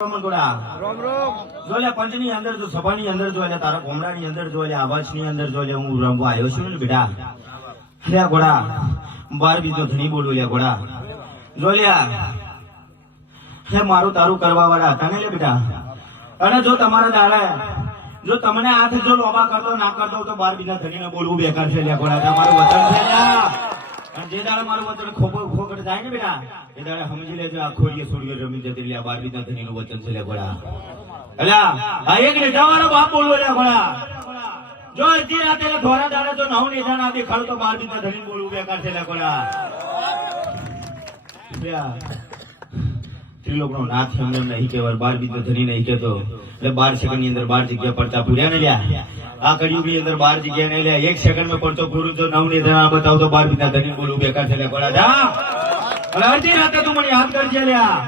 જોલે પંચની અંદર જો સભાની અંદર જો એટલે તારા કોમડાની અંદર જો એટલે આવાજની અંદર જો એટલે હું રમવા આવ્યો છું ને બેટા. લે ઘોડા બાર બીજો ધણી બોલું લે ઘોડા જોલ્યા હે મારું તારું કરવા વાળા હતા ને લે બેટા. અને જો તમારા દાડે જો તમને હાથ જો લોબા કરતો ના કરતો તો બાર બીજા ધણીને બોલવું બેકાર છે લે ઘોડા. તમારું વતન છે લ્યા. અને જે દાડે મારું વતન ખોકટ જાય ને બેટા એ દાડે સમજી લેજો આ ખોડીએ છોડીએ રમી જતી લે બાર બીજા ધણીનું વતન છે લે ઘોડા. અલ્યા આ એક નેતાવાળો બાપ બોલવો લે ઘોડા. જો અડધી રાતે ધોરા દાડે જો નવ નેતા ના દેખાડો તો બાર બીજા ધણી બોલવું બેકાર છે લે ઘોડા. ત્રિલોકનો નાથ એમને નહીં કહેવાય બાર બીજો ધણી નહીં કહેતો. એટલે 12 સેકન્ડ ની અંદર 12 જગ્યા પડતા પૂર્યા ને લ્યા. આ કડિયુગ ની અંદર 12 જગ્યા ને લ્યા 1 સેકન્ડ માં પડતો પૂરું જો નવ ને ધણા બતાવ તો 12 બીજા ધણી બોલવું બેકાર છે લે ઘોડા. જા અને અડધી રાતે તું મને યાદ કરજે લ્યા.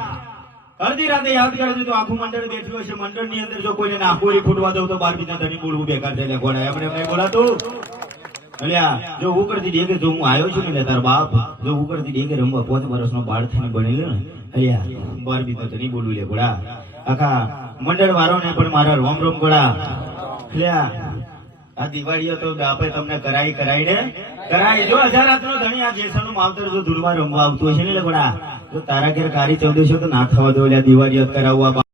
અડધી રાતે યાદ કરજે તો આખું મંડળ બેઠું હશે. મંડળ ની અંદર જો કોઈને નાખોરી ફૂટવા દઉં તો 12 બીજા ધણી બોલવું બેકાર છે લે ઘોડા. એમને નહીં બોલાતું. અલ્યા જો ઉકળતી ડેગે જો હું આવ્યો છું ને તારા બાપ જો ઉકળતી ડેગે રમવા 5 વર્ષનો બાળ થઈને બનેલો ને અલ્યા 12 બીજા ધણી બોલવું લે ઘોડા. આખા મંડળ વાળો ને પણ મારા રોમ રોમ ઘોડા. અલ્યા આ દિવાળીઓ તો બાપે તમને કરાઈ ને કરાઈ. જો 1000 રાતનો ધણી આ જેસલ નું માવતર જો ધૂળવા રમવા આવતું હશે ને ઘોડા તો તારા ઘેર કારી 1400 તો ના થવા દો દિવાળીઓ કરાવવા.